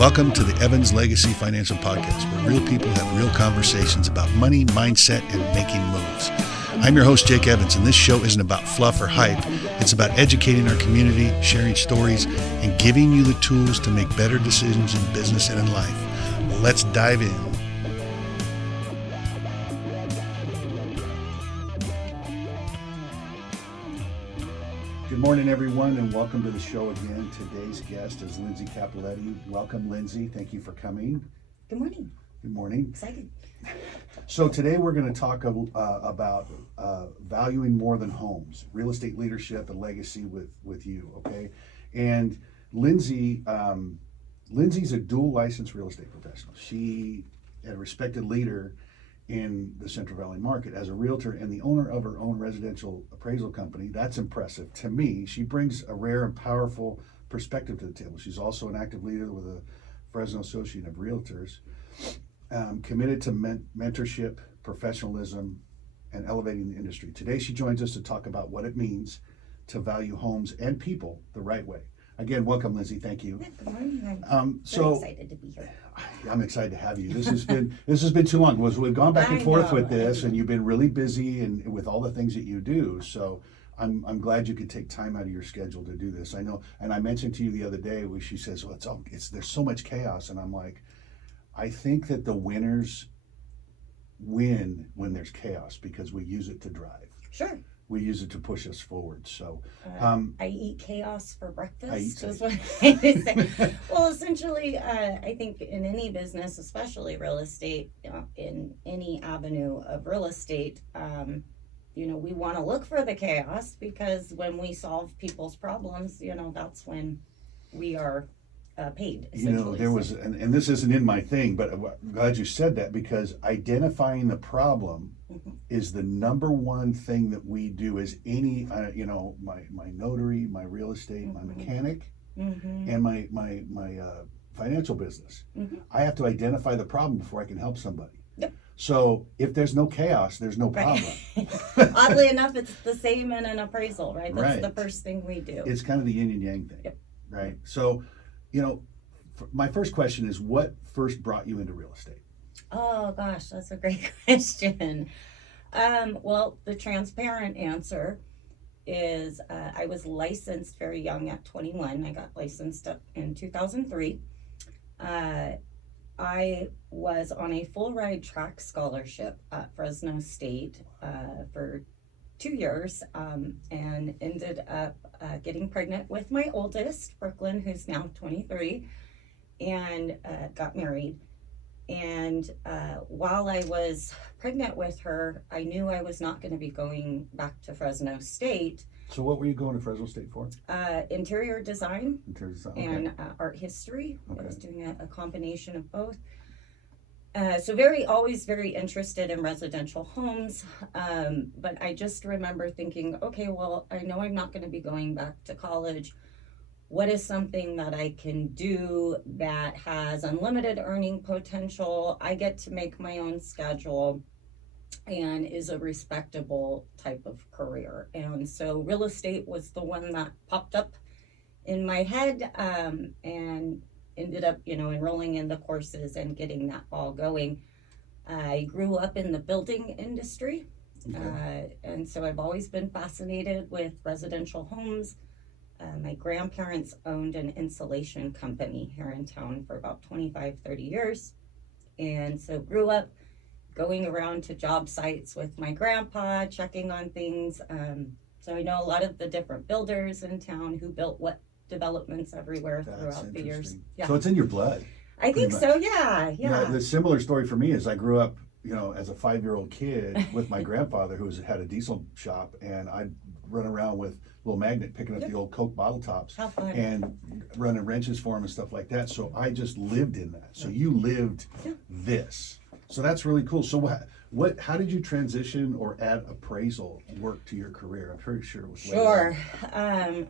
Welcome to the Evans Legacy Financial Podcast, where real people have real conversations about money, mindset, and making moves. I'm your host, Jake Evans, and this show isn't about fluff or hype. It's about educating our community, sharing stories, and giving you the tools to make better decisions in business and in life. Let's dive in. Good morning, everyone, and welcome to the show again. Today's guest is Lindsay Cappelletti. Welcome, Lindsay. Thank you for coming. Good morning. Good morning. Excited. So today we're going to talk about valuing more than homes, real estate leadership and legacy with you, okay? And Lindsay, Lindsay's a dual licensed real estate professional. She is a respected leader in the Central Valley market as a realtor and the owner of her own residential appraisal company. That's impressive to me. She brings a rare and powerful perspective to the table. She's also an active leader with the Fresno Association of Realtors, committed to mentorship, professionalism, and elevating the industry. Today she joins us to talk about what it means to value homes and people the right way. Again, welcome, Lindsay. Thank you. Good morning. I'm excited to be here. I'm excited to have you. This has been too long. We've gone back and forth with this, and you've been really busy and with all the things that you do. So I'm glad you could take time out of your schedule to do this. I know, and I mentioned to you the other day where she says, "Well, there's so much chaos," and I'm like, I think that the winners win when there's chaos because we use it to drive. Sure. We use it to push us forward. So I eat chaos for breakfast. Is what I say. Well, essentially, I think in any business, especially real estate, in any avenue of real estate, we want to look for the chaos because when we solve people's problems, that's when we are paid. There was, and this isn't in my thing, but I'm glad you said that because identifying the problem is the number one thing that we do as any, my notary, my real estate, my mechanic, and my financial business. I have to identify the problem before I can help somebody. Yep. So if there's no chaos, there's no problem. Oddly enough, it's the same in an appraisal, right? That's right. The first thing we do. It's kind of the yin and yang thing, yep. Right? So, my first question is, what first brought you into real estate? Oh gosh, that's a great question. Well, the transparent answer is I was licensed very young at 21. I got licensed in 2003. I was on a full ride track scholarship at Fresno State for 2 years and ended up getting pregnant with my oldest, Brooklyn, who's now 23, and got married. And while I was pregnant with her, I knew I was not going to be going back to Fresno State. So what were you going to Fresno State for? Interior design, okay. And art history. Okay. I was doing a combination of both. So always very interested in residential homes. But I just remember thinking, okay, well, I know I'm not going to be going back to college. What is something that I can do that has unlimited earning potential? I get to make my own schedule and is a respectable type of career. And so real estate was the one that popped up in my head and ended up, enrolling in the courses and getting that all going. I grew up in the building industry. Okay. And so I've always been fascinated with residential homes. My grandparents owned an insulation company here in town for about 25, 30 years. And so grew up going around to job sites with my grandpa, checking on things. So I know a lot of the different builders in town who built what developments everywhere throughout the years. Yeah. So it's in your blood. I think so, yeah. The similar story for me is I grew up, as a 5-year-old kid with my grandfather who had a diesel shop, and I'd run around with a little magnet picking up the old Coke bottle tops and running wrenches for him and stuff like that. So I just lived in that. So you lived this. So that's really cool. So how did you transition or add appraisal work to your career? I'm pretty sure it was later. Sure.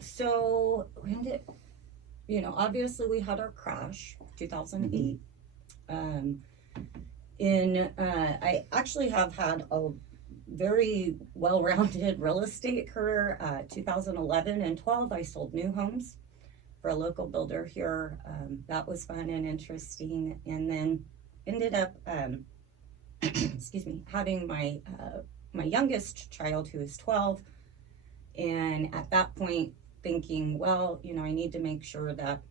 So when did, obviously we had our crash, 2008. I actually have had a very well-rounded real estate career. 2011 and 12, I sold new homes. for a local builder here. That was fun and interesting. And then ended up, excuse me, having my youngest child, who is 12. And at that point, thinking, well, I need to make sure that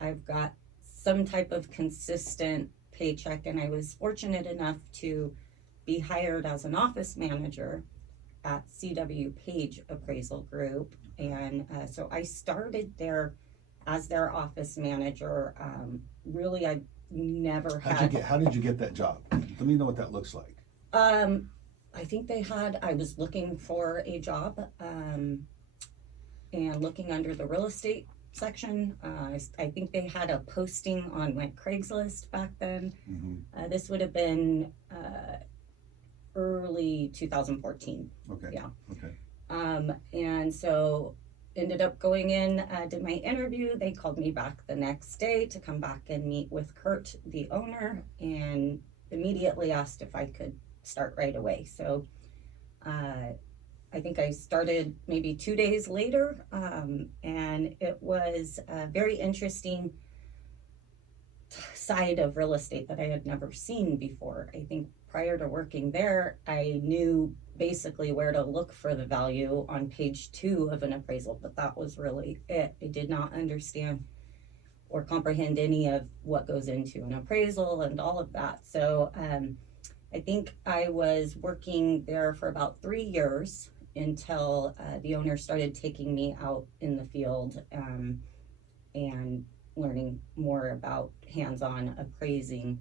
I've got some type of consistent paycheck. And I was fortunate enough to be hired as an office manager at C.W. Page Appraisal Group. And so I started there as their office manager. Really, I never had. How did you get that job? Let me know what that looks like. I think I was looking for a job and looking under the real estate section. I think they had a posting on Craigslist back then. Mm-hmm. This would have been early 2014. Okay. Yeah. Okay. And so ended up going in, did my interview. They called me back the next day to come back and meet with Kurt, the owner, and immediately asked if I could start right away. So I think I started maybe 2 days later, and it was a very interesting side of real estate that I had never seen before. I think prior to working there, I knew basically where to look for the value on page 2 of an appraisal, but that was really it. I did not understand or comprehend any of what goes into an appraisal and all of that. So I think I was working there for about 3 years until the owner started taking me out in the field and learning more about hands-on appraising.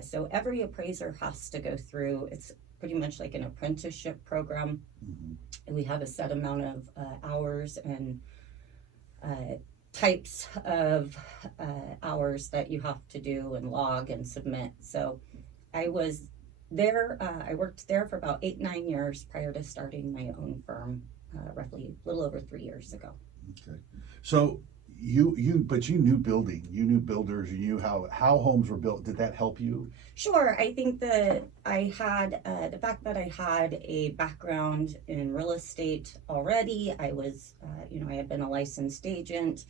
So every appraiser has to go through, it's pretty much like an apprenticeship program. Mm-hmm. We have a set amount of hours and types of hours that you have to do and log and submit. So I was there, I worked there for about 8-9 years prior to starting my own firm, roughly a little over 3 years ago. Okay. So but you knew building, you knew builders, you knew how homes were built. Did that help you? Sure. I think that I had the fact that I had a background in real estate already. I was, I had been a licensed agent.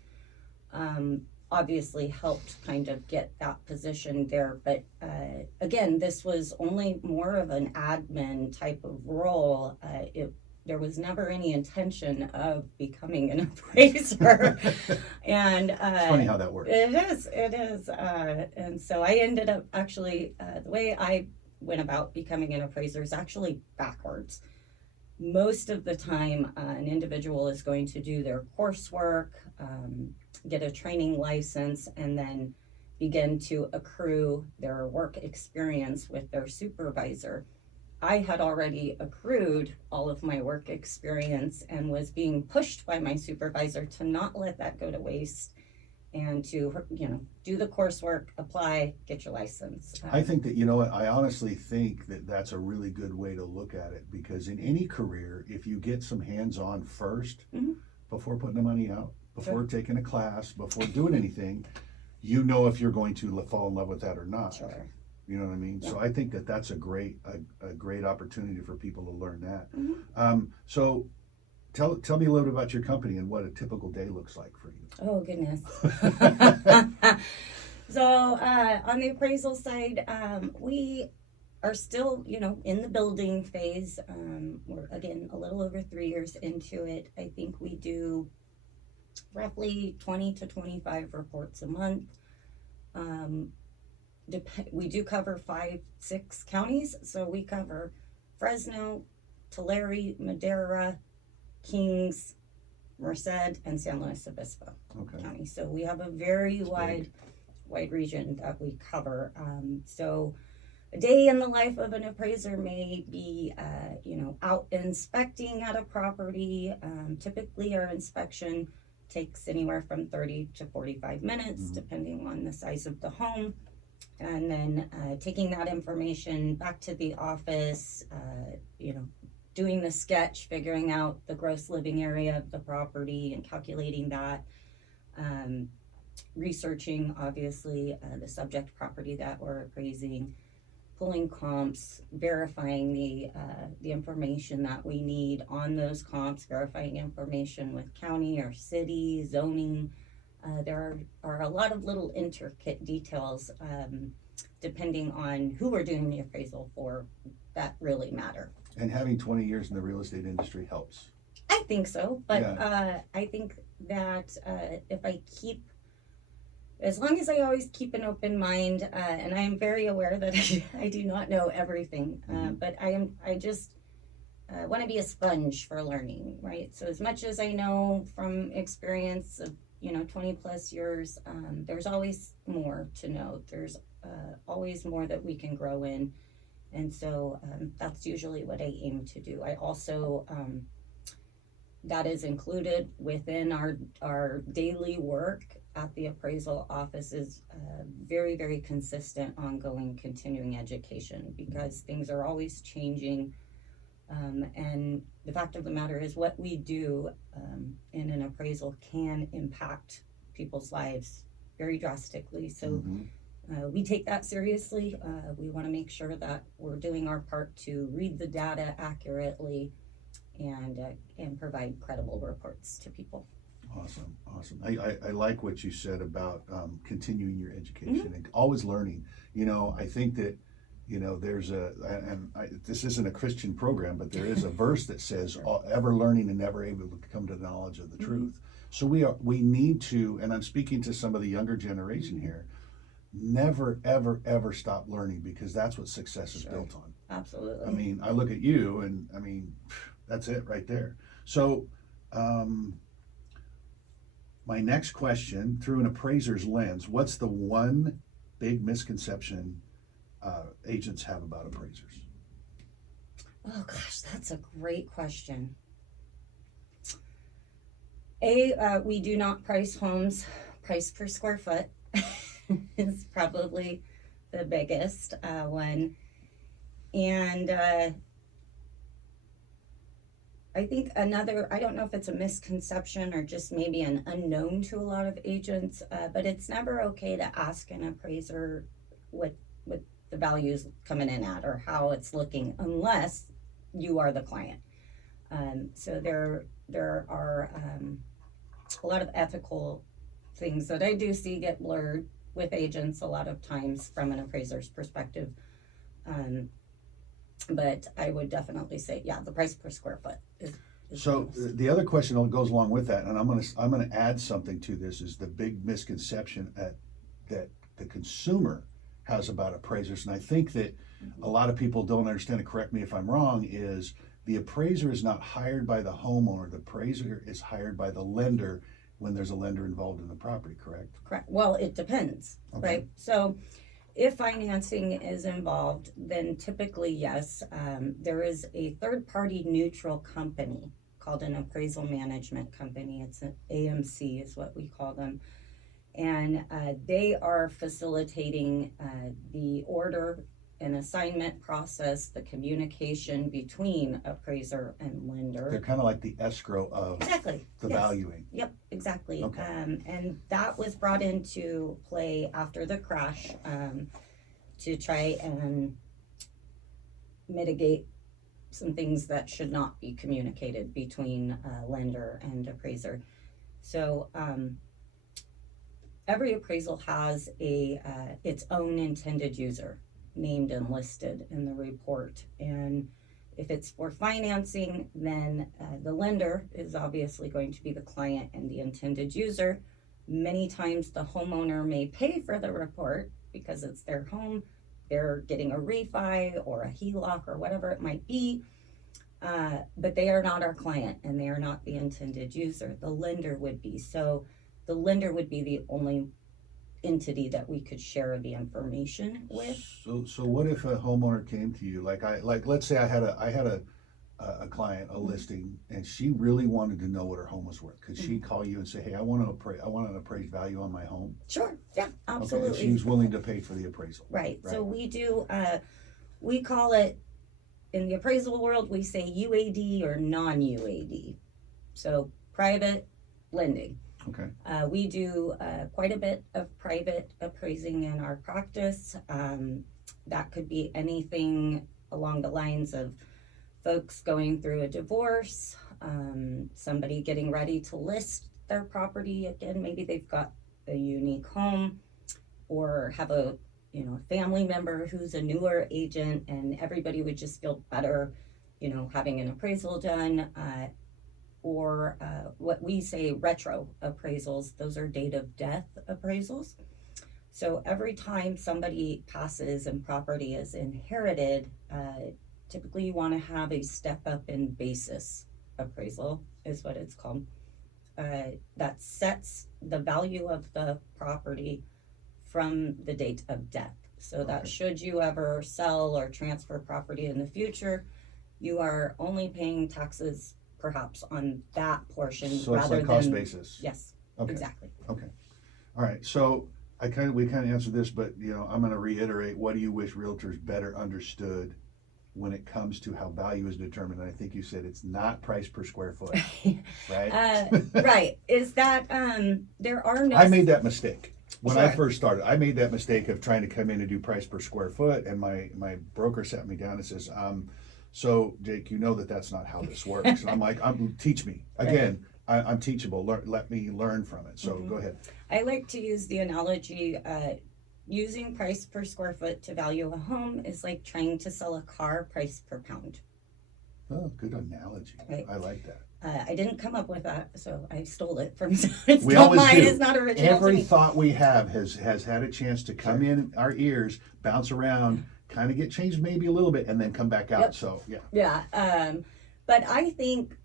Obviously helped kind of get that position there. But again, this was only more of an admin type of role. There was never any intention of becoming an appraiser. And it's funny how that works. It is. And so I ended up actually, the way I went about becoming an appraiser is actually backwards. Most of the time, an individual is going to do their coursework, get a training license, and then begin to accrue their work experience with their supervisor. I had already accrued all of my work experience and was being pushed by my supervisor to not let that go to waste and to, do the coursework, apply, get your license. I think that, I honestly think that that's a really good way to look at it, because in any career, if you get some hands-on first, Mhm. before putting the money out, before Sure. taking a class, before doing anything, if you're going to fall in love with that or not. Sure. You know what I mean? Yeah. So I think that that's a great opportunity for people to learn that. Mhm. So tell me a little bit about your company and what a typical day looks like for you. Oh, goodness. So on the appraisal side, we are still, in the building phase. We're, again, a little over 3 years into it. I think we do roughly 20 to 25 reports a month. We do cover 5-6 counties. So we cover Fresno, Tulare, Madera, Kings, Merced, and San Luis Obispo County. So we have a very wide region that we cover. So a day in the life of an appraiser may be, out inspecting at a property. Typically our inspection takes anywhere from 30 to 45 minutes, Mm-hmm. depending on the size of the home. And then taking that information back to the office, doing the sketch, figuring out the gross living area of the property and calculating that, researching, obviously, the subject property that we're appraising, pulling comps, verifying the information that we need on those comps, verifying information with county or city, zoning, There are a lot of little intricate details, depending on who we're doing the appraisal for, that really matter. And having 20 years in the real estate industry helps. I think so, but Yeah. I think that if I keep, as long as I always keep an open mind, and I am very aware that I do not know everything, Mhm. but I just want to be a sponge for learning, right? So as much as I know from experience of 20 plus years, there's always more to know. There's always more that we can grow in, and so that's usually what I aim to do. I also that is included within our daily work at the appraisal office is very, very consistent, ongoing, continuing education, because things are always changing. And the fact of the matter is, what we do in an appraisal can impact people's lives very drastically. So Mhm. we take that seriously. We want to make sure that we're doing our part to read the data accurately and provide credible reports to people. Awesome, awesome. I like what you said about continuing your education and always learning. I think that, there's this isn't a Christian program, but there is a verse that says, ever learning and never able to come to the knowledge of the truth. So we need to, and I'm speaking to some of the younger generation here, never, ever, ever stop learning, because that's what success is built on. Absolutely. I mean, I look at you and I mean, that's it right there. So, my next question, through an appraiser's lens, what's the one big misconception agents have about appraisers? Oh gosh, that's a great question. We do not price homes price per square foot is probably the biggest one. And I think another, I don't know if it's a misconception or just maybe an unknown to a lot of agents, but it's never okay to ask an appraiser what the value is coming in at or how it's looking, unless you are the client. So there are a lot of ethical things that I do see get blurred with agents a lot of times from an appraiser's perspective. But I would definitely say, yeah, the price per square foot is So the other question that goes along with that, and I'm gonna add something to this, is the big misconception that the consumer has about appraisers, and I think that a lot of people don't understand it. Correct me if I'm wrong. Is the appraiser is not hired by the homeowner. The appraiser is hired by the lender when there's a lender involved in the property. Correct. correct. Well, it depends, Okay. right? So if financing is involved, then typically, yes, there is a third-party neutral company called an appraisal management company. It's an AMC is what we call them. And they are facilitating the order and assignment process, the communication between appraiser and lender. They're kind of like the escrow of Exactly. the yes. valuing. Yep, exactly. Okay. And that was brought into play after the crash to try and mitigate some things that should not be communicated between lender and appraiser. So every appraisal has its own intended user named and listed in the report. And if it's for financing, then the lender is obviously going to be the client and the intended user. Many times the homeowner may pay for the report because it's their home. They're getting a refi or a HELOC or whatever it might be. But they are not our client and they are not the intended user. The lender would be. So the lender would be the only entity that we could share the information with. So what if a homeowner came to you, like let's say I had a client, a listing, and she really wanted to know what her home was worth. Could she call you and say, hey, I want an appraised value on my home? Sure, yeah, absolutely. Okay, and she was willing to pay for the appraisal. Right. So we do, we call it, in the appraisal world, we say UAD or non-UAD. So private lending. Okay. We do quite a bit of private appraising in our practice. That could be anything along the lines of folks going through a divorce, somebody getting ready to list their property. Again, maybe they've got a unique home or have a family member who's a newer agent, and everybody would just feel better, having an appraisal done, or what we say retro appraisals. Those are date of death appraisals. So every time somebody passes and property is inherited, typically you want to have a step up in basis appraisal, is what it's called. That sets the value of the property from the date of death. So that should you ever sell or transfer property in the future, you are only paying taxes perhaps on that portion So it's rather like cost than basis. Yes, Okay. exactly. Okay. All right. So we kind of answered this, but I'm going to reiterate. What do you wish realtors better understood when it comes to how value is determined? And I think you said it's not price per square foot, right? Right. Is that there are no I made that mistake when I Sure. first started. I made that mistake of trying to come in and do price per square foot, and my broker sat me down and says, "So Jake, that's not how this works." And I'm like, "Teach me again." I'm teachable. Let me learn from it. So go ahead. I like to use the analogy, using price per square foot to value a home is like trying to sell a car price per pound. Oh, good analogy. Right. I like that. I didn't come up with that, so I stole it from it's We not always mine, do. it's not original to Every me. thought we have has had a chance to come in our ears, bounce around, kind of get changed maybe a little bit, and then come back out. Yep. So yeah. Yeah, but I think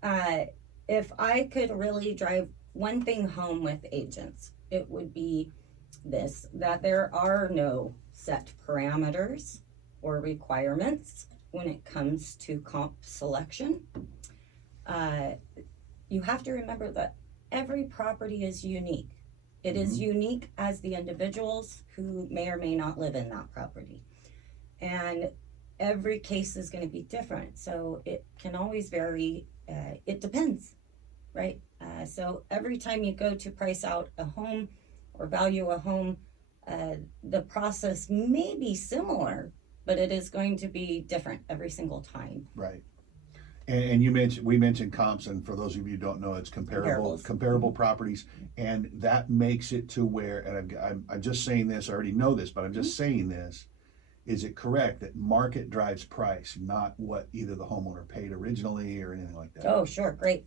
if I could really drive one thing home with agents, it would be this, that there are no set parameters or requirements when it comes to comp selection. You have to remember that every property is unique. It is unique as the individuals who may or may not live in that property. And every case is going to be different. So it can always vary. It depends, right? So every time you go to price out a home or value a home, the process may be similar, but it is going to be different every single time. Right. And we mentioned comps, and for those of you who don't know, it's comparable properties, and that makes it to where, and I'm just saying this, I already know this, but I'm just saying this. Is it correct that market drives price, not what either the homeowner paid originally or anything like that? Oh, sure. Great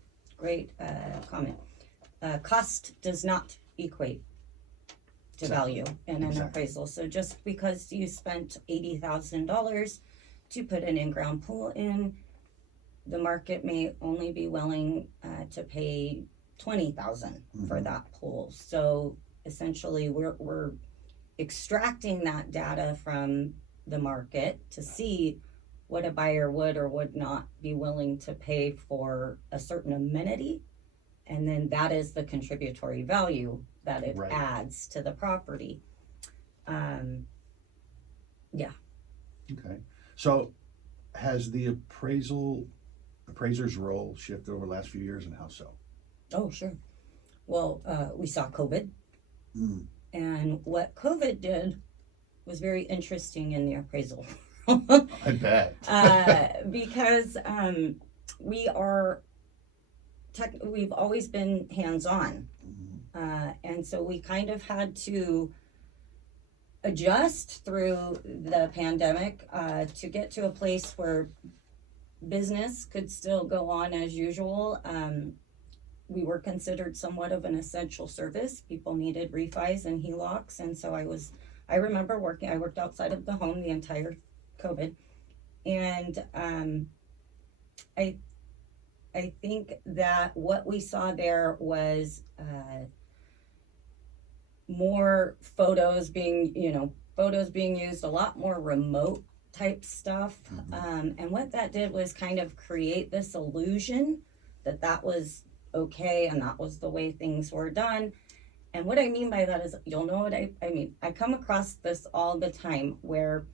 comment. Cost does not equate to value in an appraisal. So just because you spent $80,000 to put an in-ground pool in, the market may only be willing to pay $20,000 for that pool. So essentially, we're extracting that data from the market to see what a buyer would or would not be willing to pay for a certain amenity, and then that is the contributory value that it adds to the property. Yeah. Okay. So has the appraiser's role shifted over the last few years, and how so? Oh, sure. Well, we saw COVID, and what COVID did was very interesting in the appraisal. I bet. Because we've always been hands-on, and so we kind of had to adjust through the pandemic to get to a place where business could still go on as usual. We were considered somewhat of an essential service. People needed refis and HELOCs, and so I remember I worked outside of the home the entire COVID, and I think that what we saw there was more photos being used, a lot more remote type stuff, and what that did was kind of create this illusion that was okay and that was the way things were done. And what I mean by that is, you'll know what I mean. I come across this all the time where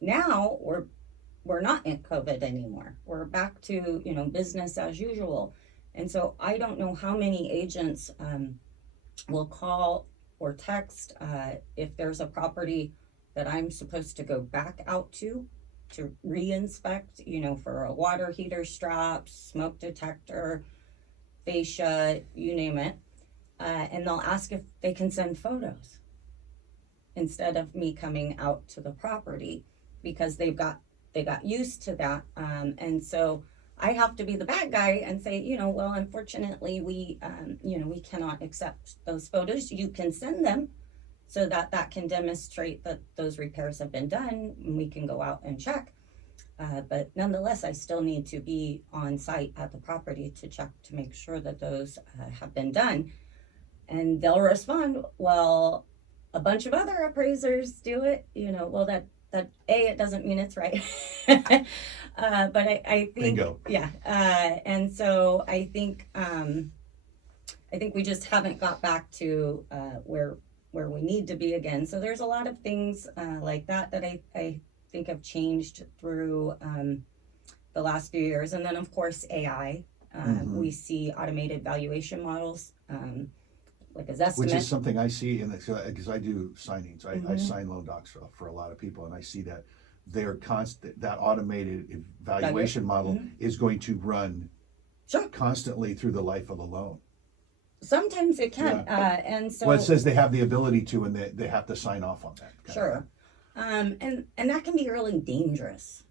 now we're not in COVID anymore. We're back to, business as usual. And so I don't know how many agents will call or text if there's a property that I'm supposed to go back out to re-inspect, for a water heater strap, smoke detector, fascia, you name it. and they'll ask if they can send photos instead of me coming out to the property, because they got used to that. And so I have to be the bad guy and say, well, unfortunately, we cannot accept those photos. You can send them so that can demonstrate that those repairs have been done, and we can go out and check. But nonetheless, I still need to be on site at the property to check to make sure that those have been done. And they'll respond, well, a bunch of other appraisers do it, well, that it doesn't mean it's right. But I think, Bingo. yeah. And so I think we just haven't got back to where we need to be again. So there's a lot of things like that I think have changed through the last few years. And then of course, AI, we see automated valuation models, like a Zestimate. Which is something I see because I do signings. I sign loan docs for a lot of people, and I see that they're that automated valuation model is going to run constantly through the life of the loan. Sometimes it can, and so. Well, it says they have the ability to, and they have to sign off on that. Sure. And that can be really dangerous.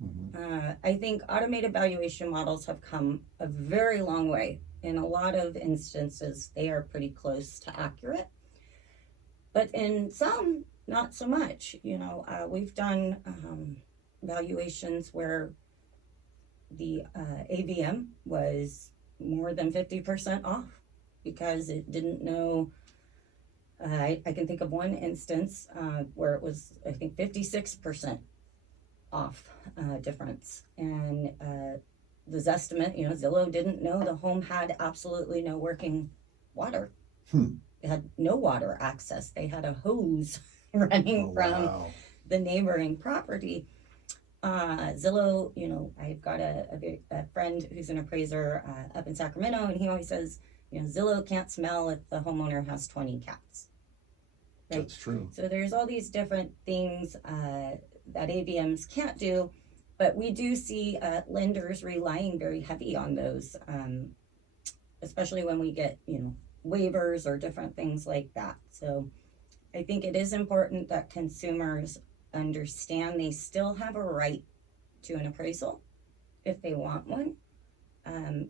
I think automated valuation models have come a very long way. In a lot of instances, they are pretty close to accurate, but in some, not so much. We've done valuations where the AVM was more than 50% off because it didn't know. I can think of one instance where it was, I think, 56% off difference, and the Zestimate, Zillow didn't know the home had absolutely no working water. It had no water access. They had a hose running from the neighboring property. Zillow, I've got a friend who's an appraiser up in Sacramento, and he always says, Zillow can't smell if the homeowner has 20 cats. Right? That's true. So there's all these different things that AVMs can't do. But we do see lenders relying very heavy on those, especially when we get, waivers or different things like that. So I think it is important that consumers understand they still have a right to an appraisal if they want one.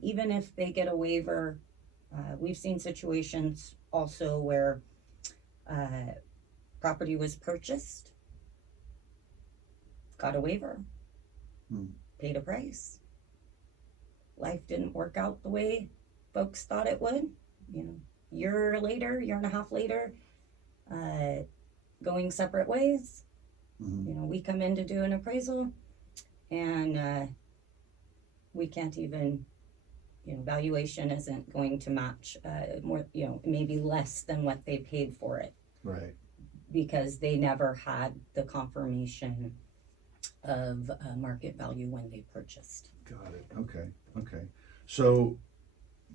Even if they get a waiver, we've seen situations also where property was purchased, got a waiver, paid a price. Life didn't work out the way folks thought it would. Year and a half later, going separate ways. We come in to do an appraisal, and we can't even, valuation isn't going to match more, maybe less than what they paid for it. Right. Because they never had the confirmation of market value when they purchased. Got it. Okay. So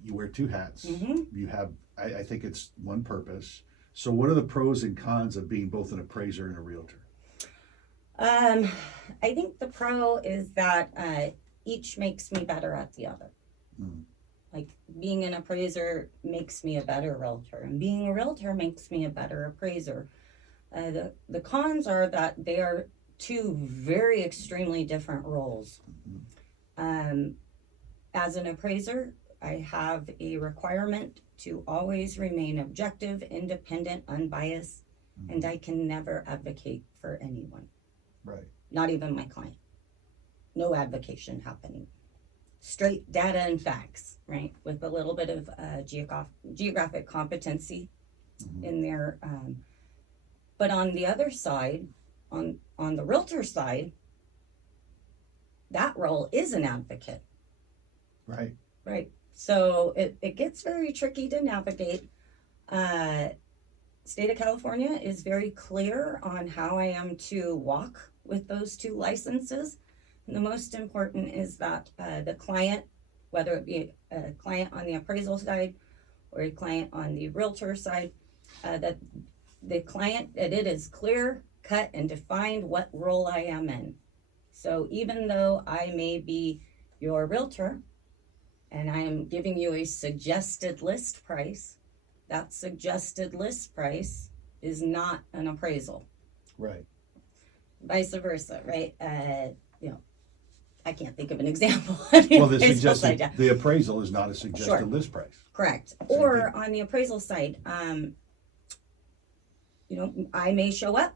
you wear two hats. You have, I think it's one purpose. So what are the pros and cons of being both an appraiser and a realtor? I think the pro is that each makes me better at the other. Like being an appraiser makes me a better realtor, and being a realtor makes me a better appraiser. The cons are that they are two very extremely different roles. As an appraiser, I have a requirement to always remain objective, independent, unbiased, and I can never advocate for anyone. Right. Not even my client. No advocation happening. Straight data and facts, right? With a little bit of geographic competency in there. But on the other side, on the realtor side, that role is an advocate. Right. Right. So it gets very tricky to navigate. State of California is very clear on how I am to walk with those two licenses. And the most important is that the client, whether it be a client on the appraisal side or a client on the realtor side, that the client, that it is clear, cut, and defined what role I am in. So even though I may be your realtor and I am giving you a suggested list price, that suggested list price is not an appraisal. Right. Vice versa, right? You know, I can't think of an example. On the Well, the appraisal side, suggested, yeah. the appraisal is not a suggested Sure. list price. Correct. Same Or thing. on the appraisal side, you know, I may show up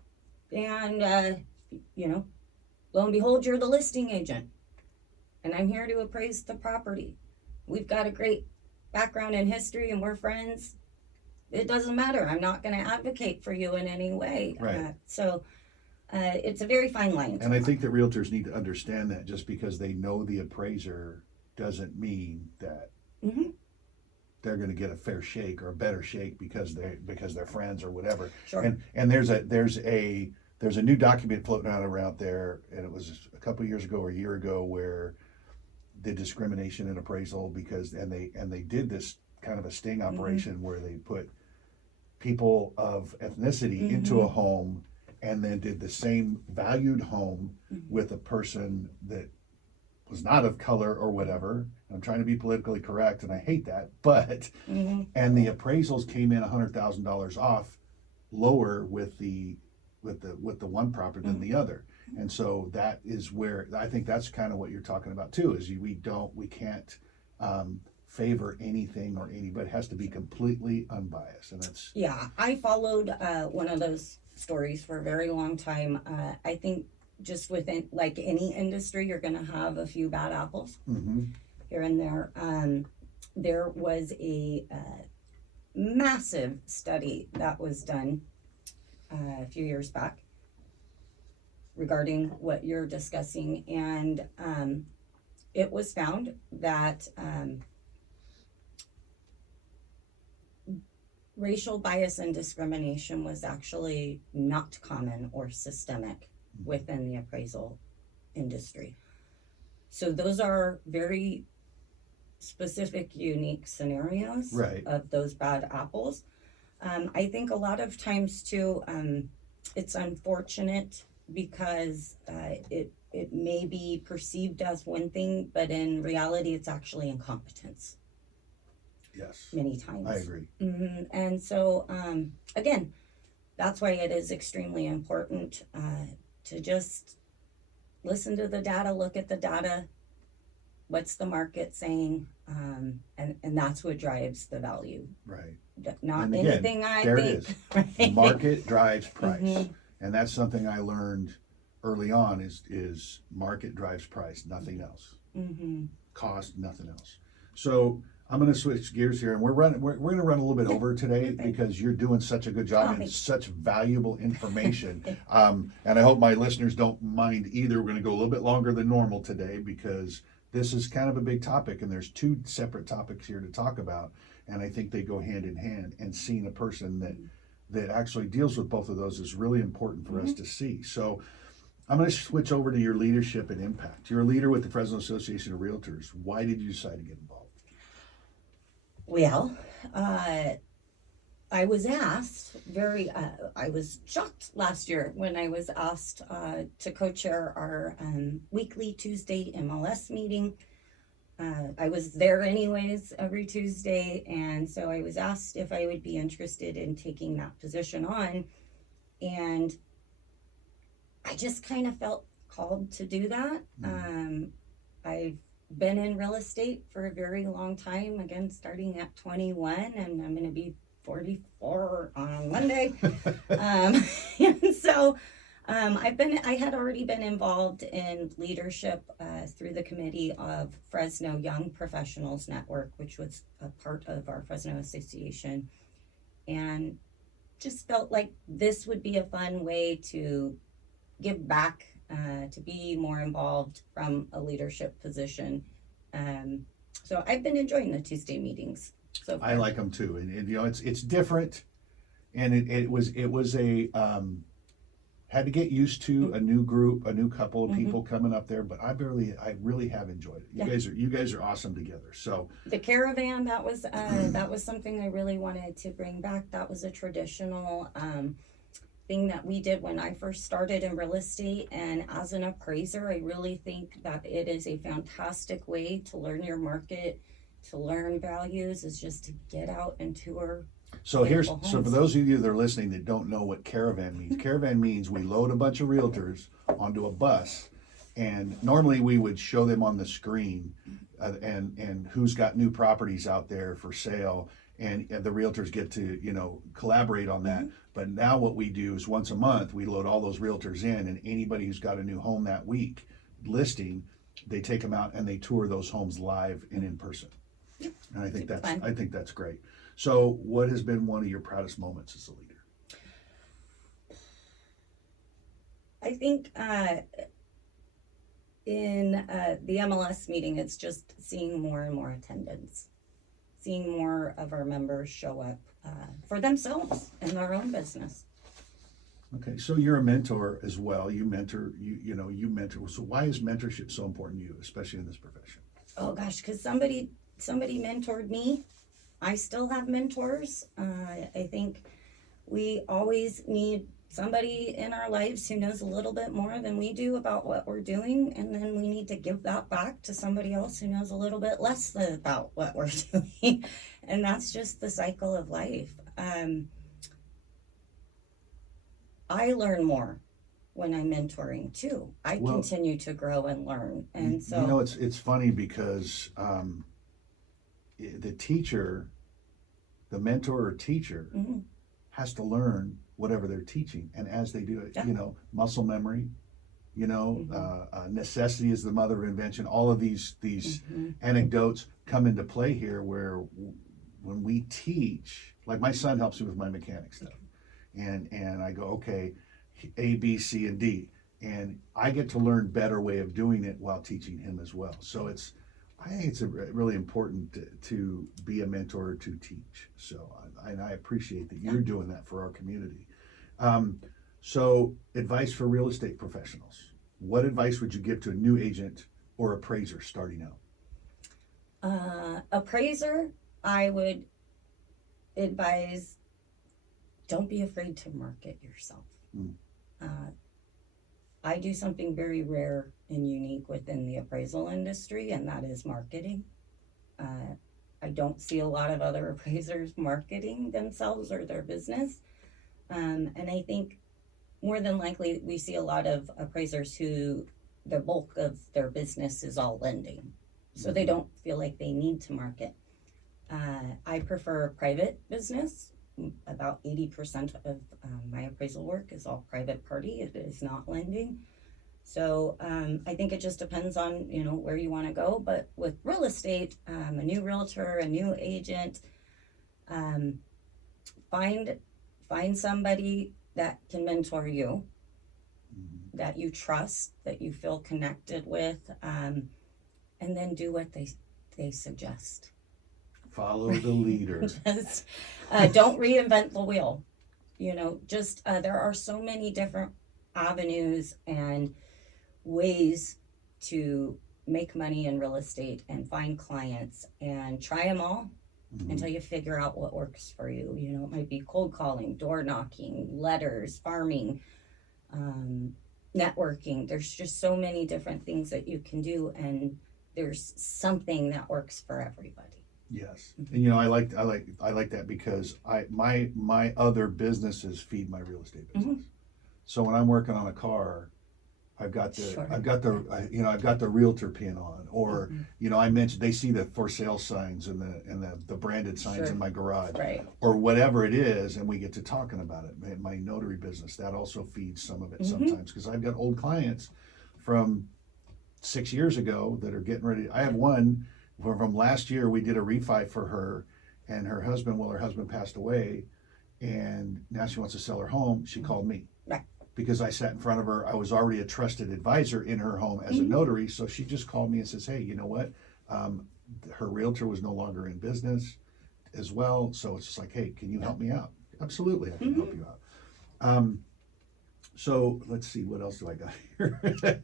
and, you know, lo and behold, you're the listing agent. And I'm here to appraise the property. We've got a great background in history and we're friends. It doesn't matter. I'm not going to advocate for you in any way. Right. It's a very fine line. And I think that realtors need to understand that just because they know the appraiser doesn't mean that Mhm. they're going to get a fair shake or a better shake because they're friends or whatever. Sure. And there's a new document floating around there, and it was a couple of years ago or a year ago where the discrimination in appraisal because they did this kind of a sting operation where they put people of ethnicity into a home and then did the same valued home with a person that was not of color or whatever. I'm trying to be politically correct, and I hate that, but and the appraisals came in $100,000 off, lower with the one property than the other, and so that is where I think that's kind of what you're talking about too. Is we can't favor anything or anybody. It has to be completely unbiased, and that's I followed one of those stories for a very long time. I think just within like any industry, you're going to have a few bad apples here and there. There was a massive study that was done a few years back regarding what you're discussing, and it was found that racial bias and discrimination was actually not common or systemic within the appraisal industry. So those are very specific, unique scenarios of those bad apples. I think a lot of times too, it's unfortunate because it may be perceived as one thing, but in reality, it's actually incompetence. yes, Many times. I agree. And so, again, that's why it is extremely important to just listen to the data, look at the data, what's the market saying, and that's what drives the value. Right. Not and again, anything I there think. It is. Right? Market drives price, and that's something I learned early on. Is market drives price, nothing else. Cost, nothing else. So I'm going to switch gears here, and we're going to run a little bit over today because you're doing such a good job and such valuable information. And I hope my listeners don't mind either. We're going to go a little bit longer than normal today because this is kind of a big topic, and there's two separate topics here to talk about, and I think they go hand in hand. And seeing a person that actually deals with both of those is really important for us to see. So I'm going to switch over to your leadership and impact. You're a leader with the Fresno Association of Realtors. Why did you decide to get involved? Well, I was asked I was shocked last year when I was asked to co-chair our weekly Tuesday MLS meeting. I was there anyways every Tuesday, and so I was asked if I would be interested in taking that position on, and I just kind of felt called to do that. I've been in real estate for a very long time, again starting at 21, and I'm going to be 44 on Monday. And so I had already been involved in leadership through the committee of Fresno Young Professionals Network, which was a part of our Fresno Association, and just felt like this would be a fun way to give back, to be more involved from a leadership position. So I've been enjoying the Tuesday meetings. So I like them too, and you know it's different, and it was a had to get used to a new group, a new couple of people coming up there, but I really have enjoyed it. You guys are awesome together. So the caravan, that was something I really wanted to bring back. That was a traditional thing that we did when I first started in real estate, and as an appraiser, I really think that it is a fantastic way to learn your market, to learn values, is just to get out and tour So beautiful so homes. for those of you that are listening that don't know what caravan means we load a bunch of realtors onto a bus, and normally we would show them on the screen, and who's got new properties out there for sale, and the realtors get to, collaborate on that. But now what we do is once a month we load all those realtors in, and anybody who's got a new home that week listing, they take them out and they tour those homes live and in person. And I think that's great. So what has been one of your proudest moments as a leader? I think in the MLS meeting, it's just seeing more and more attendance, seeing more of our members show up for themselves in their own business. Okay, so you're a mentor as well. You mentor. You mentor. So why is mentorship so important to you, especially in this profession? Oh gosh, because somebody mentored me. I still have mentors. I think we always need somebody in our lives who knows a little bit more than we do about what we're doing, and then we need to give that back to somebody else who knows a little bit less about what we're doing. And that's just the cycle of life. I learn more when I'm mentoring too. I continue to grow and learn. And so it's funny because the teacher, the mentor or teacher, has to learn whatever they're teaching, and as they do it, muscle memory, necessity is the mother of invention. All of these anecdotes come into play here, where when we teach, like my son helps me with my mechanic stuff, and I go, okay, A, B, C, and D, and I get to learn better way of doing it while teaching him as well. So I think it's really important to be a mentor, to teach. So I appreciate that you're doing that for our community. So advice for real estate professionals. What advice would you give to a new agent or appraiser starting out? Appraiser, I would advise, don't be afraid to market yourself. I do something very rare and unique within the appraisal industry, and that is marketing. I don't see a lot of other appraisers marketing themselves or their business. And I think more than likely we see a lot of appraisers who the bulk of their business is all lending. So they don't feel like they need to market. I prefer private business. About 80% of my appraisal work is all private party. It is not lending. So I think it just depends on, where you want to go. But with real estate, a new realtor, a new agent, find somebody that can mentor you, that you trust, that you feel connected with, and then do what they suggest. Follow the leader. Just, don't reinvent the wheel. There are so many different avenues and ways to make money in real estate and find clients, and try them all until you figure out what works for you. It might be cold calling, door knocking, letters, farming, networking. There's just so many different things that you can do, and there's something that works for everybody. Yes, and I like that because my other businesses feed my real estate business. So when I'm working on a car, I've got the realtor pin on, or I mentioned, they see the for sale signs and the branded signs in my garage, right, or whatever it is, and we get to talking about it. My notary business, that also feeds some of it sometimes, because I've got old clients from 6 years ago that are getting ready. I have one from last year. We did a refi for her and her husband. Well, her husband passed away, and now she wants to sell her home. She called me. Right. Because I sat in front of her. I was already a trusted advisor in her home as a notary. So she just called me and says, hey, you know what? Her realtor was no longer in business as well. So it's just like, hey, can you help me out? Absolutely, I can help you out. So let's see, what else do I got here?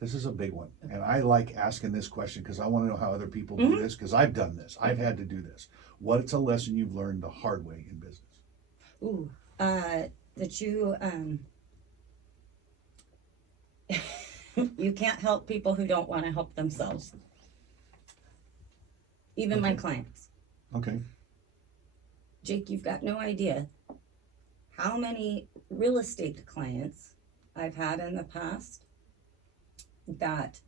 This is a big one. And I like asking this question because I want to know how other people do this, because I've done this. I've had to do this. What's a lesson you've learned the hard way in business? Ooh. That you you can't help people who don't want to help themselves. Even my clients. Okay. Jake, you've got no idea how many real estate clients I've had in the past that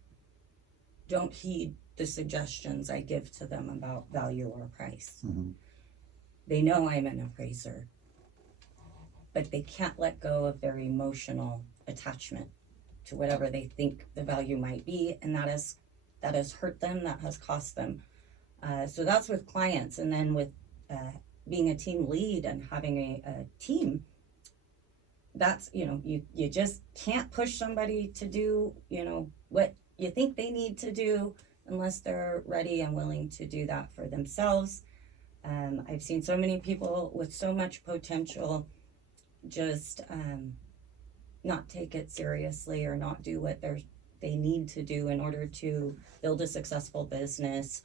don't heed the suggestions I give to them about value or price. Mm-hmm. They know I'm an appraiser, but they can't let go of their emotional attachment to whatever they think the value might be, and that has hurt them, that has cost them. So that's with clients, and then with being a team lead and having a team. That's, you just can't push somebody to do, what you think they need to do unless they're ready and willing to do that for themselves. I've seen so many people with so much potential just not take it seriously or not do what they need to do in order to build a successful business,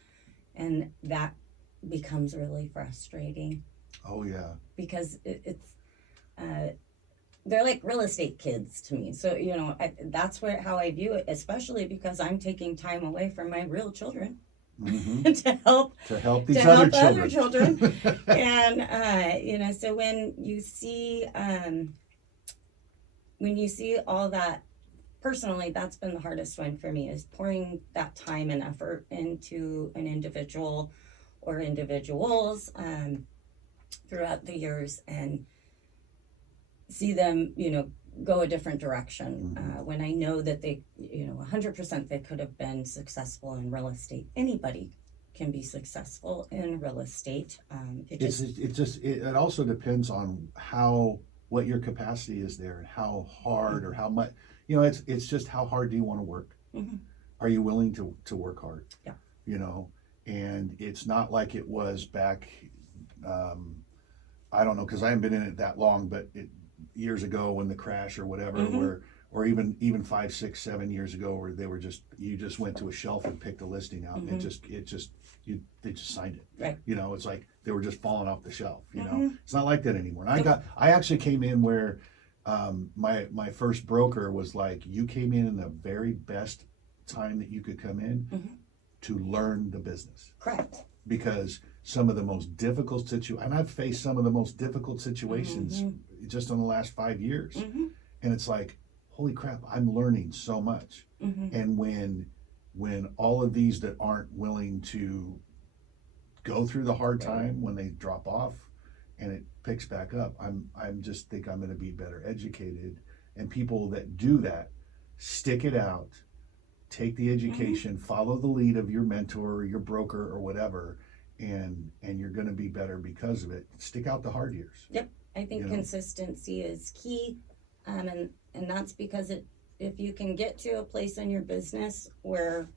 and that becomes really frustrating. Oh yeah. Because it's they're like real estate kids to me. So that's how I view it, especially because I'm taking time away from my real children. Mm-hmm. to help these other children. And so when you see all that, personally, that's been the hardest one for me, is pouring that time and effort into an individual or individuals throughout the years, and see them go a different direction. When I know that they 100% they could have been successful in real estate. Anybody can be successful in real estate. It also depends on what your capacity is there, and how hard or how much, it's just how hard do you want to work. Mm-hmm. Are you willing to work hard? Yeah. And it's not like it was back, I don't know, because I haven't been in it that long, but years ago when the crash or whatever, Mm-hmm. or even 5, 6, 7 years ago, where you just went to a shelf and picked a listing out, Mm-hmm. and they just signed it. Right. It's like they were just falling off the shelf. Mm-hmm. It's not like that anymore. And I actually came in where my first broker was like, you came in the very best time that you could come in Mm-hmm. to learn the business. Correct. Because some of the most difficult and I've faced some of the most difficult situations Mm-hmm. just in the last 5 years. Mm-hmm. And it's like, holy crap, I'm learning so much. Mm-hmm. And when all of these that aren't willing to go through the hard time, when they drop off and it picks back up, I'm just think I'm going to be better educated. And people that do that, stick it out, take the education, follow the lead of your mentor or your broker or whatever, and you're going to be better because of it. Stick out the hard years. Yep. I think consistency is key. And that's because if you can get to a place in your business where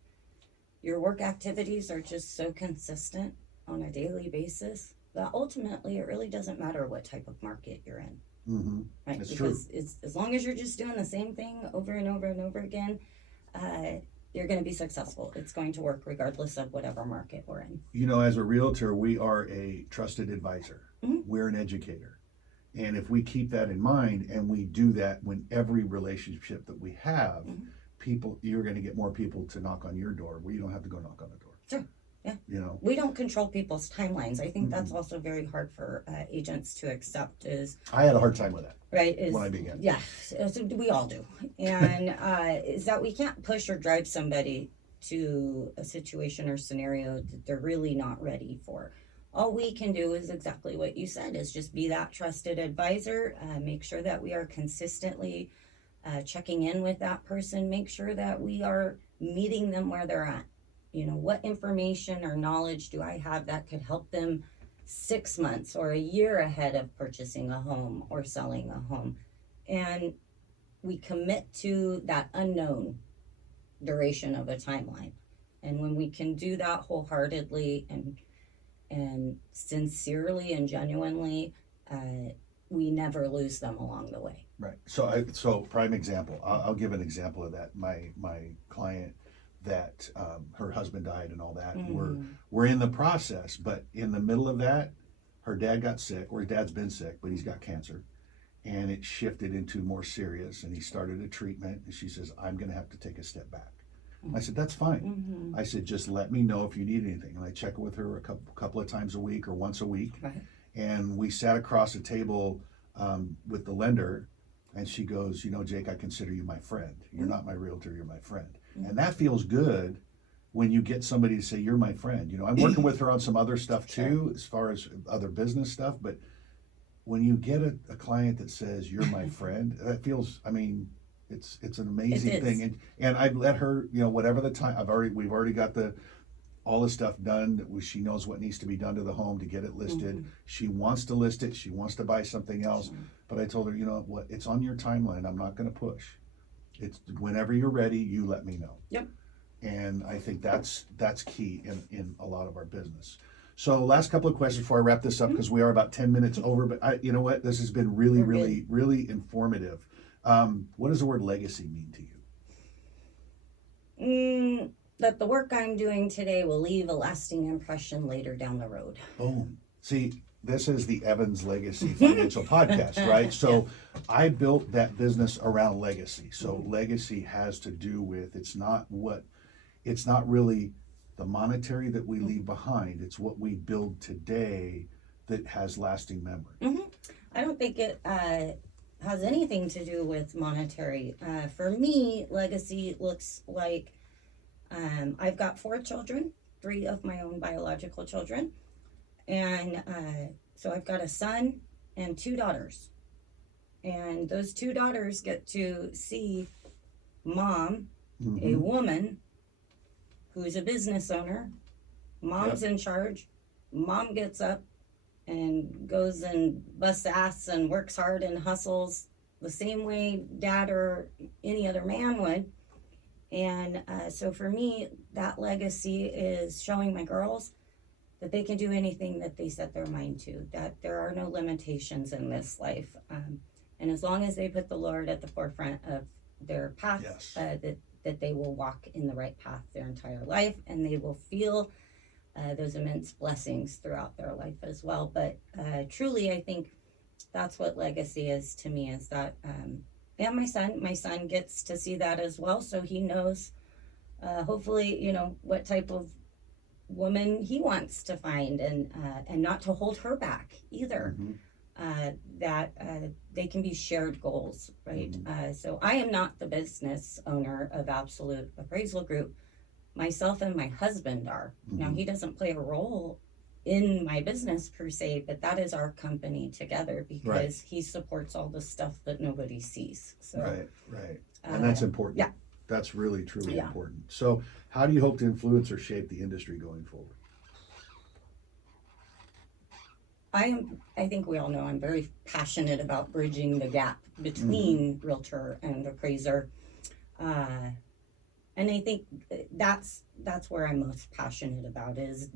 your work activities are just so consistent on a daily basis, that ultimately it really doesn't matter what type of market you're in. Mm-hmm. Right? That's because true. as long as you're just doing the same thing over and over and over again, you're going to be successful. It's going to work regardless of whatever market we're in. As a realtor, we are a trusted advisor. Mm-hmm. We're an educator. And if we keep that in mind, and we do that when every relationship that we have, you're going to get more people to knock on your door where you don't have to go knock on the door. Sure. Yeah. We don't control people's timelines. I think that's also very hard for agents to accept. I had a hard time with that. Right. When I began. Yeah. So we all do. And is that we can't push or drive somebody to a situation or scenario that they're really not ready for. All we can do is exactly what you said, is just be that trusted advisor, make sure that we are consistently checking in with that person, make sure that we are meeting them where they're at. What information or knowledge do I have that could help them 6 months or a year ahead of purchasing a home or selling a home? And we commit to that unknown duration of a timeline. And when we can do that wholeheartedly and sincerely and genuinely, we never lose them along the way. Right. So prime example. I'll give an example of that. My client that her husband died and all that. We're in the process, but in the middle of that, her dad got sick, or his dad's been sick, but he's got cancer, and it shifted into more serious, and he started a treatment. And she says, "I'm going to have to take a step back." I said, that's fine. I said, just let me know if you need anything. And I check with her a couple of times a week or once a week. Right. And we sat across the table with the lender, and she goes, Jake, I consider you my friend. You're not my realtor, you're my friend. And that feels good when you get somebody to say, you're my friend. I'm working with her on some other stuff too, as far as other business stuff. But when you get a client that says, you're my friend, that feels, it's an amazing thing. And I've let her, whatever the time, we've already got all the stuff done. She knows what needs to be done to the home to get it listed. She wants to list it. She wants to buy something else. But I told her, you know what? It's on your timeline. I'm not going to push. It's whenever you're ready, you let me know. Yep. And I think that's key in a lot of our business. So last couple of questions before I wrap this up, because we are about 10 minutes over. But you know what? This has been really, really, really informative. What does the word legacy mean to you? That the work I'm doing today will leave a lasting impression later down the road. Boom. See, this is the Evans Legacy Financial Podcast, right? So I built that business around legacy. So legacy has to do with, it's not really the monetary that we leave behind. It's what we build today that has lasting memory. I don't think it has anything to do with monetary. For me, legacy looks like I've got 4 children, 3 of my own biological children. And so I've got a son and 2 daughters. And those 2 daughters get to see mom, a woman who's a business owner. Mom's in charge. Mom gets up and goes and busts ass and works hard and hustles the same way dad or any other man would. And so for me, that legacy is showing my girls that they can do anything that they set their mind to, that there are no limitations in this life. And as long as they put the Lord at the forefront of their path, that they will walk in the right path their entire life, and they will feel those immense blessings throughout their life as well. But truly, I think that's what legacy is to me, is that, and my son gets to see that as well. So he knows, hopefully, what type of woman he wants to find, and not to hold her back either. That they can be shared goals, right? So I am not the business owner of Absolute Appraisal Group. Myself and my husband are. Now, he doesn't play a role in my business per se, but that is our company together, because he supports all the stuff that nobody sees. So, right. And that's important. Yeah. That's really, truly important. So how do you hope to influence or shape the industry going forward? I think we all know I'm very passionate about bridging the gap between realtor and appraiser. And I think that's where I'm most passionate about is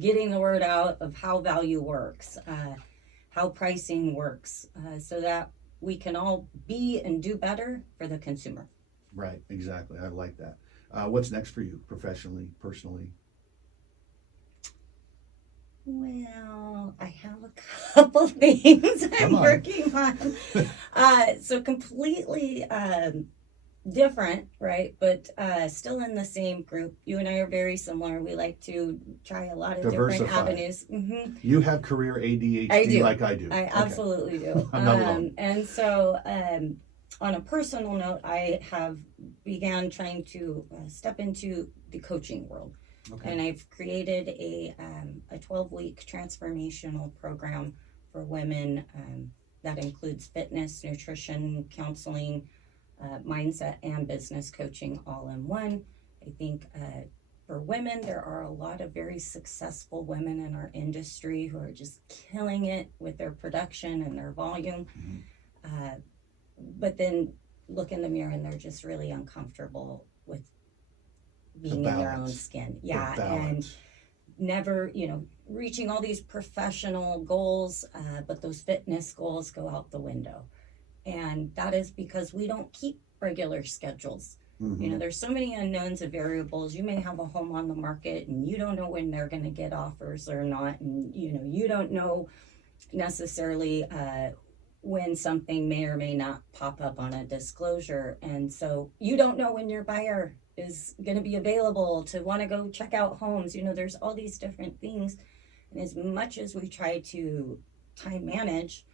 getting the word out of how value works, how pricing works, so that we can all be and do better for the consumer. Right, exactly. I like that. What's next for you, professionally, personally? Well, I have a couple things I'm working on. So completely different, right? But still in the same group. You and I are very similar. We like to try a lot of different avenues. You have career ADHD I do. like I do. I absolutely do. I'm not alone. And so on a personal note, I have began trying to step into the coaching world. And I've created a 12-week transformational program for women that includes fitness, nutrition, counseling, mindset, and business coaching all in one. I think for women, there are a lot of very successful women in our industry who are just killing it with their production and their volume. But then look in the mirror and they're just really uncomfortable with being in their own skin. And never, reaching all these professional goals, but those fitness goals go out the window. And that is because we don't keep regular schedules. There's so many unknowns and variables. You may have a home on the market and you don't know when they're going to get offers or not. And, you don't know necessarily when something may or may not pop up on a disclosure. And so you don't know when your buyer is going to be available to want to go check out homes. There's all these different things. And as much as we try to time manage,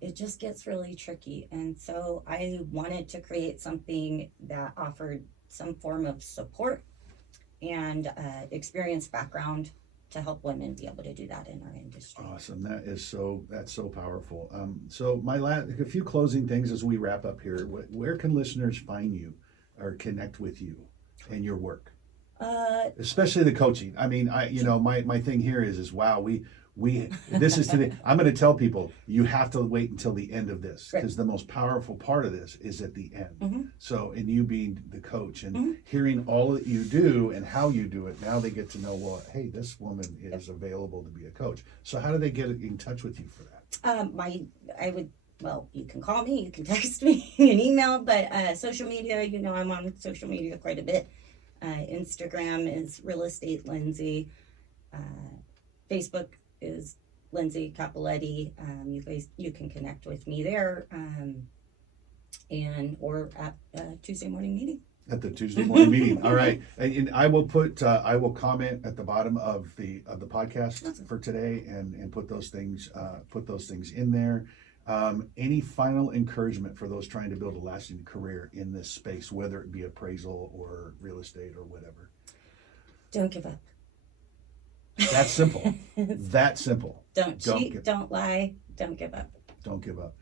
it just gets really tricky. And so I wanted to create something that offered some form of support and experience background to help women be able to do that in our industry. Awesome. That's so powerful. So a few closing things as we wrap up here. Where can listeners find you or connect with you and your work? Especially the coaching. I mean, my thing here is wow, this is today. I'm going to tell people you have to wait until the end of this, because the most powerful part of this is at the end. Mm-hmm. So, and you being the coach and Mm-hmm. hearing all that you do and how you do it, now they get to know, well, hey, this woman is available to be a coach. So how do they get in touch with you for that? You can call me, you can text me, you can email, but social media, I'm on social media quite a bit. Instagram is Real Estate Lindsay. Facebook is Lindsay Cappelletti. You can connect with me there, or at Tuesday morning meeting. At the Tuesday morning meeting. All right. And I will comment at the bottom of the podcast for today and put those things in there. Any final encouragement for those trying to build a lasting career in this space, whether it be appraisal or real estate or whatever? Don't give up. That's simple. That simple. Don't cheat, don't lie, don't give up. Don't give up.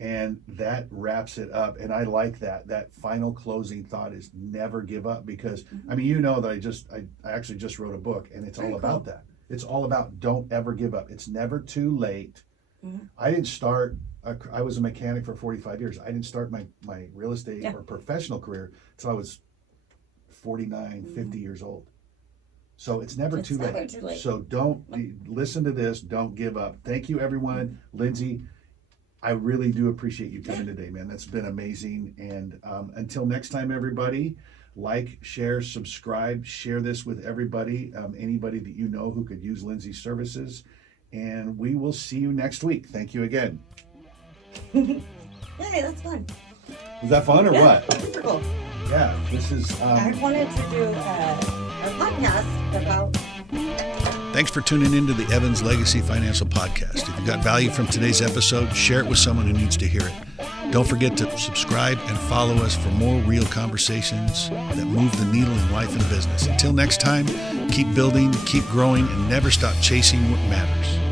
And that wraps it up. And I like that final closing thought is never give up, because I mean, that I actually just wrote a book, and it's all about that. It's all about don't ever give up. It's never too late. Mm-hmm. I was a mechanic for 45 years. I didn't start my real estate or professional career until I was 49, 50 years old. So it's never too late. So don't listen to this. Don't give up. Thank you, everyone. Lindsay, I really do appreciate you coming today, man. That's been amazing. And until next time, everybody, like, share, subscribe, share this with everybody, anybody that you know who could use Lindsay's services. And we will see you next week. Thank you again. Yay, that's fun. Was that fun or what? Super cool. Yeah, this is... I wanted to do a podcast about... Thanks for tuning into the Evans Legacy Financial Podcast. If you got value from today's episode, share it with someone who needs to hear it. Don't forget to subscribe and follow us for more real conversations that move the needle in life and business. Until next time, keep building, keep growing, and never stop chasing what matters.